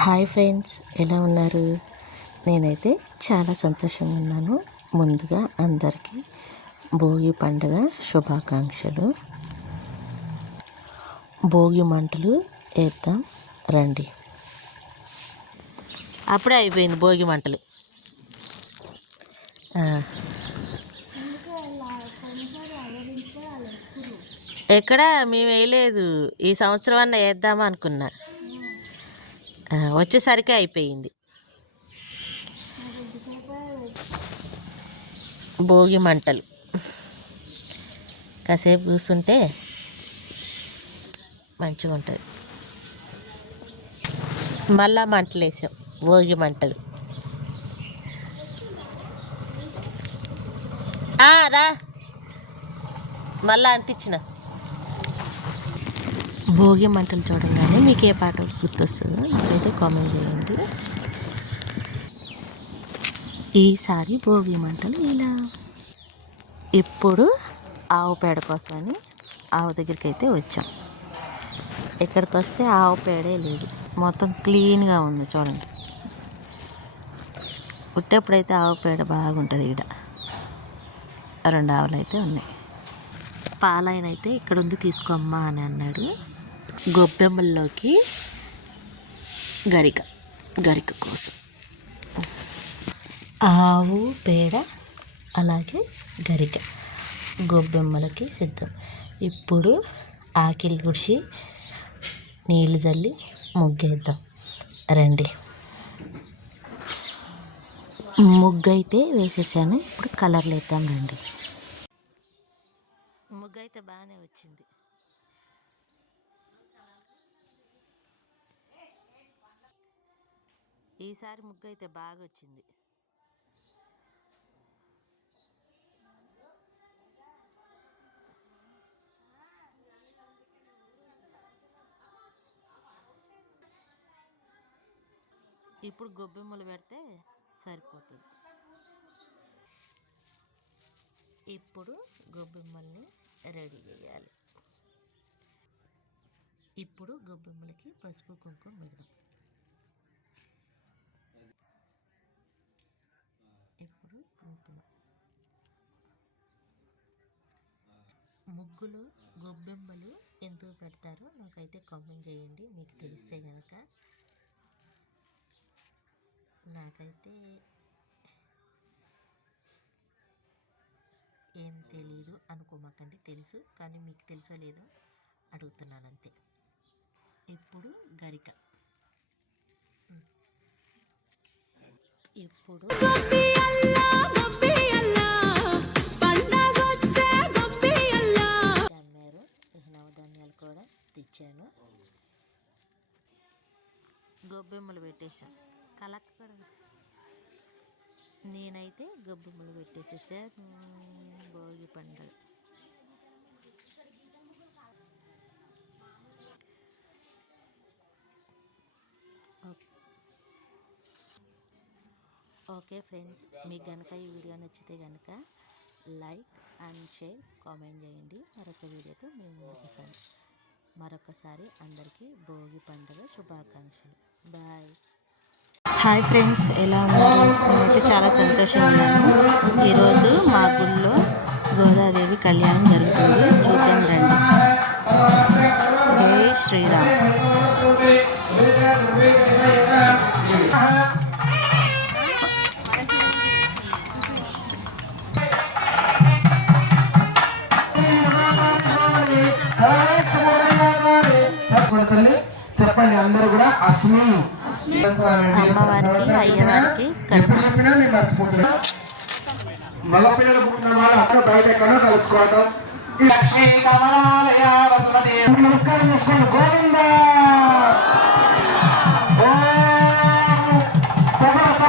Hi friends, ఎలా ఉన్నారు? నేనైతే చాలా సంతోషంగా ఉన్నాను. ముందుగా అందరికీ భోగి పండుగ శుభాకాంక్షలు. భోగి మంటలు వేద్దాం రండి. అప్పుడే అయిపోయింది భోగి మంటలు. ఎక్కడ మేము వేయలేదు, ఈ సంవత్సరం అన్న వేద్దామా అనుకున్నా, వచ్చేసరికి అయిపోయింది. భోగి మంటలు కాసేపు కూర్చుంటే మంచిగా ఉంటుంది. మళ్ళా మంటలు వేసాం, భోగి మంటలు. రా మళ్ళా అంటించిన. భోగి మంటలు చూడంగానే మీకు ఏ పాట గుర్తొస్తుందో నాకైతే కామెంట్ చేయండి. ఈసారి భోగి మంటలు ఇలా. ఇప్పుడు ఆవు పేడ కోసమని ఆవు దగ్గరికి అయితే వచ్చాం. ఇక్కడికి వస్తే ఆవు పేడే లేదు, మొత్తం క్లీన్గా ఉంది చూడండి. పుట్టేప్పుడైతే ఆవు పేడ బాగుంటుంది. ఈడ 2 ఆవులు అయితే ఉన్నాయి. పాలైన అయితే ఇక్కడ ఉంది తీసుకోమ్మా అని అన్నాడు. గొబ్బెమ్మల్లోకి గరిక కోసం ఆవు పేడ అలాగే గరిక గొబ్బెమ్మలకి సిద్ధం. ఇప్పుడు ఆకిలి ఉడిచి నీళ్ళు చల్లి ముగ్గేద్దాం రండి. ముగ్గు అయితే వేసేసాను, ఇప్పుడు కలర్లు వేద్దాం రండి. ముగ్గు అయితే బాగానే వచ్చింది. ఈసారి ముగ్గు అయితే బాగా వచ్చింది. ఇప్పుడు గొబ్బెమ్మలు పెడితే సరిపోతుంది. ఇప్పుడు గొబ్బెమ్మల్ని రెడీ చేయాలి. ఇప్పుడు గొబ్బెమ్మలకి పసుపు కుంకుమ పెడదాం. ఇప్పుడు ముగ్గులో గొబ్బెమ్మలు ఎందుకు పెడతారో నాకైతే కామెంట్ చేయండి, మీకు తెలిస్తే కనుక. నాకైతే ఏం తెలీదు అనుకోమాకండి, తెలుసు, కానీ మీకు తెలుసో లేదో అడుగుతున్నాను అంతే. ఇప్పుడు గరిక. ఇప్పుడు అమ్మారు, నవధాన్యాలు కూడా తెచ్చాను. గొబ్బెమ్మలు పెట్టేశాను. నేనైతే గొబ్బెమ్మలు పెట్టేసేసాను. భోగి పండుగ ఓకే ఫ్రెండ్స్, మీకు కనుక ఈ వీడియో నచ్చితే కనుక లైక్ అండ్ షేర్ కామెంట్ చేయండి. మరొక వీడియోతో మేము ముందుకు వస్తాము. మరొకసారి అందరికీ భోగి పండుగ శుభాకాంక్షలు. బాయ్. హాయ్ ఫ్రెండ్స్, ఎలా ఉన్నారు? నేనైతే చాలా సంతోషంగా ఉన్నాను. ఈరోజు మా గుళ్ళో గోదాదేవి కళ్యాణం జరుగుతుంది, చూద్దాం రండి. జై శ్రీరామ్. చెప్పండి అందరూ కూడా. అమ్మవారికి అయ్యవారికి మగ పిల్లలు పుట్టిన వాళ్ళు అక్కడ బయట ఎక్కడో కలుసుకోవటం. లక్ష్మీ కమలాలయ వసతి నమస్కారం చేసుకోండి. గోవింద తర్వాత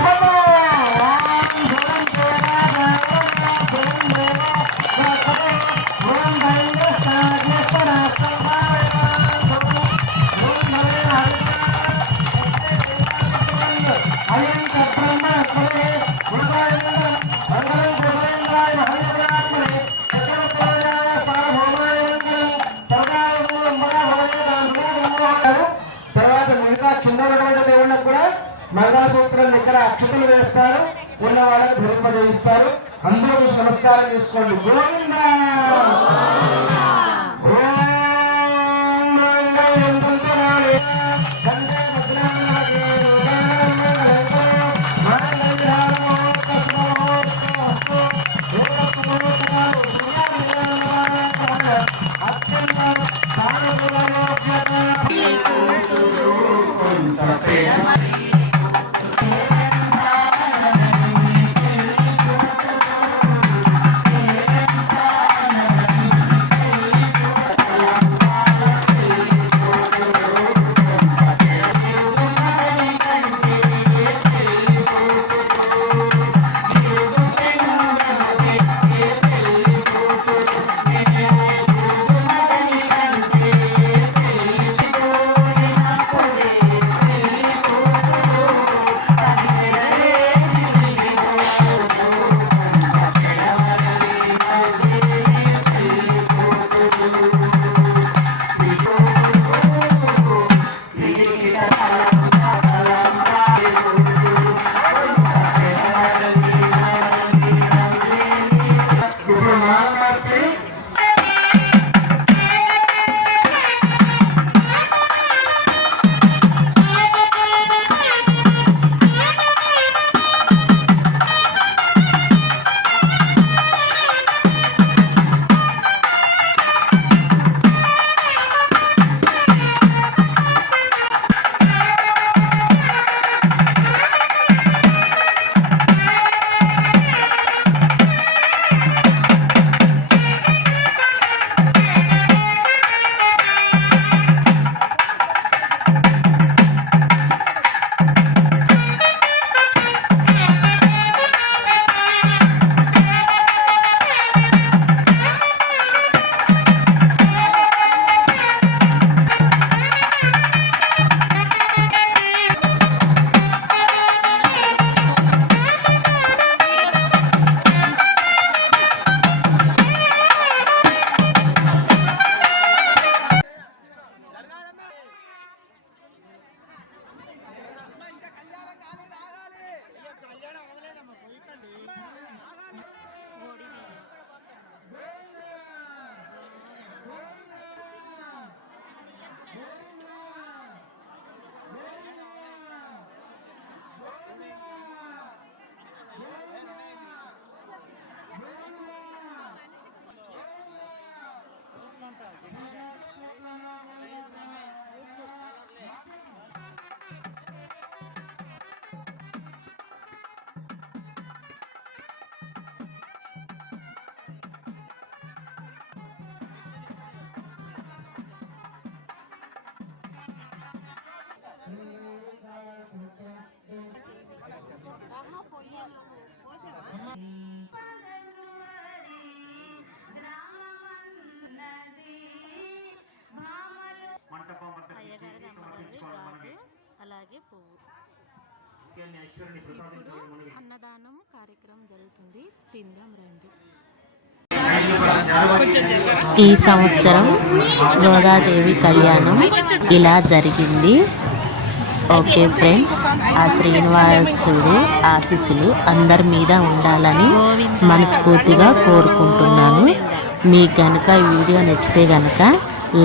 మంగళసూత్రం దగ్గర అక్షతలు వేస్తారు, ఉన్న వాళ్ళకి ధరింపజేయిస్తారు. అందరూ చూసి నమస్కారం చేసుకోండి. గోవిందా అయ్యగారి అమ్మగారి గాజు అలాగే పువ్వు. ఇప్పుడు అన్నదానం కార్యక్రమం జరుగుతుంది, తిందాం రండి. ఈ సంవత్సరం గోదాదేవి కళ్యాణం ఇలా జరిగింది. ఓకే ఫ్రెండ్స్, ఆ శ్రీనివాసుడు ఆశీస్సులు అందరి మీద ఉండాలని మనస్ఫూర్తిగా కోరుకుంటున్నాను. మీకు కనుక ఈ వీడియో నచ్చితే కనుక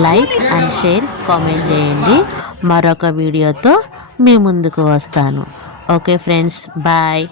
లైక్ అండ్ షేర్ కామెంట్ చేయండి. మరొక వీడియోతో మీ ముందుకు వస్తాను. Okay friends, bye.